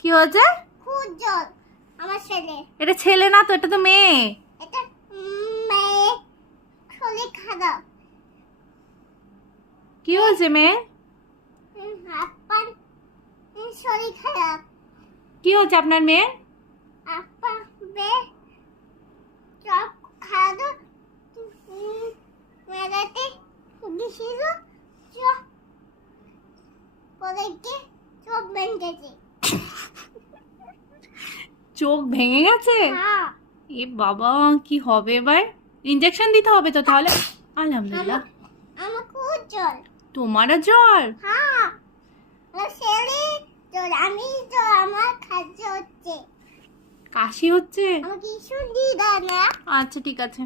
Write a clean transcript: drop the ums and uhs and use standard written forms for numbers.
কি হয়েছে? আমার ছেলে। এটা ছেলে না তো, এটা তো মেয়ে। এটা মেয়ে, শরীর খারাপ। কি হয়েছে মেয়ে? হাত পা শরীর খারাপ। কি হয়েছে আপনার মেয়ে? আপা বে চোখ খারাপ। মেলাতে গেছিল, চোখ পরে গিয়ে চোখ ভেঙেছে। চোখ ভেঙে গেছে? হ্যাঁ। এ বাবা, কি হবে এবার? ইনজেকশন দিতে হবে তো তাহলে। আলহামদুলিল্লাহ। আমার খুব জ্বর। তোমারও জ্বর? হ্যাঁ, আমার ছেলে জ্বর, আমি জ্বর, আমার খাদ্য হচ্ছে, কাশি হচ্ছে? আমাকে ইস্যু দিয়ে দাও না। আচ্ছা ঠিক আছে।